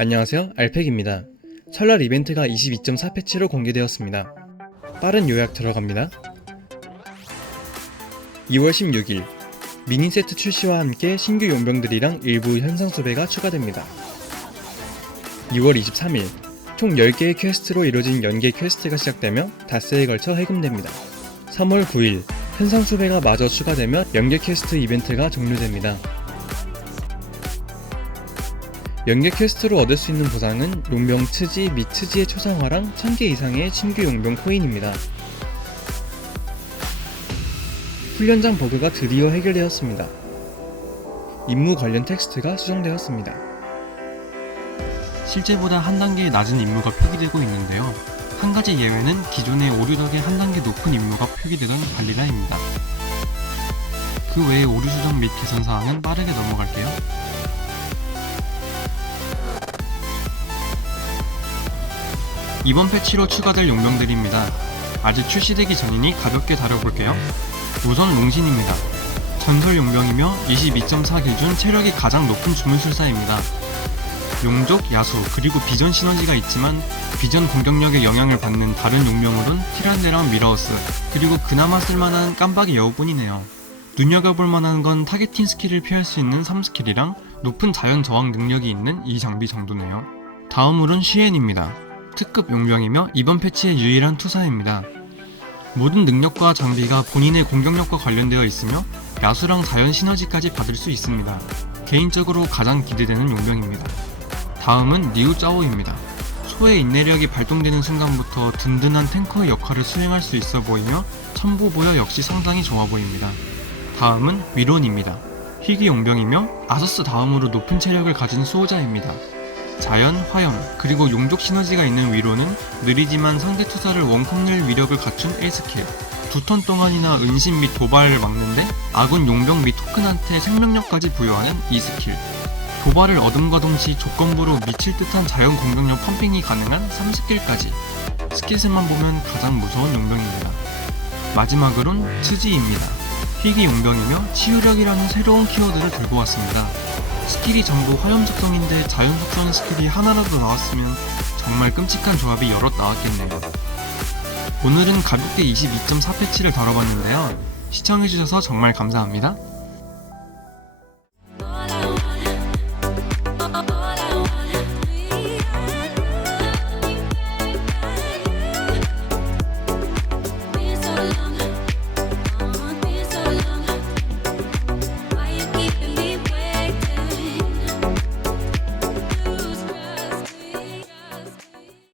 안녕하세요. 알팩입니다. 설날 이벤트가 22.4 패치로 공개되었습니다. 빠른 요약 들어갑니다. 2월 16일 미니 세트 출시와 함께 신규 용병들이랑 일부 현상 수배가 추가됩니다. 2월 23일 총 10개의 퀘스트로 이루어진 연계 퀘스트가 시작되며 닷새에 걸쳐 해금됩니다. 3월 9일 현상 수배가 마저 추가되며 연계 퀘스트 이벤트가 종료됩니다 연계 퀘스트로 얻을 수 있는 보상은 용병 트지 및 트지의 초상화랑 1000개 이상의 신규 용병 코인입니다. 훈련장 버그가 드디어 해결되었습니다. 임무 관련 텍스트가 수정되었습니다. 실제보다 한 단계 낮은 임무가 표기되고 있는데요. 한 가지 예외는 기존의 오류 덕에 한 단계 높은 임무가 표기되던 관리라입니다. 그 외의 오류 수정 및 개선 사항은 빠르게 넘어갈게요. 이번 패치로 추가될 용병들입니다. 아직 출시되기 전이니 가볍게 다뤄볼게요. 우선 롱신입니다. 전설 용병이며 22.4 기준 체력이 가장 높은 주문술사입니다. 용족, 야수, 그리고 비전 시너지가 있지만 비전 공격력에 영향을 받는 다른 용명으론 티란네랑 미러우스, 그리고 그나마 쓸만한 깜박이 여우뿐이네요. 눈여겨볼 만한 건 타겟팅 스킬을 피할 수 있는 3스킬이랑 높은 자연 저항 능력이 있는 이 장비 정도네요. 다음으론 시엔입니다. 특급 용병이며 이번 패치의 유일한 투사입니다. 모든 능력과 장비가 본인의 공격력과 관련되어 있으며 야수랑 자연 시너지까지 받을 수 있습니다. 개인적으로 가장 기대되는 용병입니다. 다음은 니우 짜오입니다. 소의 인내력이 발동되는 순간부터 든든한 탱커의 역할을 수행할 수 있어 보이며 첨보보여 역시 상당히 좋아 보입니다. 다음은 위론입니다. 희귀 용병이며 아서스 다음으로 높은 체력을 가진 수호자입니다. 자연, 화염, 그리고 용족 시너지가 있는 위로는 느리지만 상대 투사를 원컵 낼 위력을 갖춘 1스킬. 두 턴 동안이나 은신 및 도발을 막는데 아군 용병 및 토큰한테 생명력까지 부여하는 2스킬. 도발을 얻음과 동시 조건부로 미칠 듯한 자연 공격력 펌핑이 가능한 3스킬까지. 스킬셋만 보면 가장 무서운 용병입니다. 마지막으론 치지입니다. 희귀 용병이며 치유력이라는 새로운 키워드를 들고 왔습니다. 스킬이 전부 화염 속성인데 자연 속성의 스킬이 하나라도 나왔으면 정말 끔찍한 조합이 여럿 나왔겠네요. 오늘은 가볍게 22.4 패치를 다뤄봤는데요. 시청해주셔서 정말 감사합니다.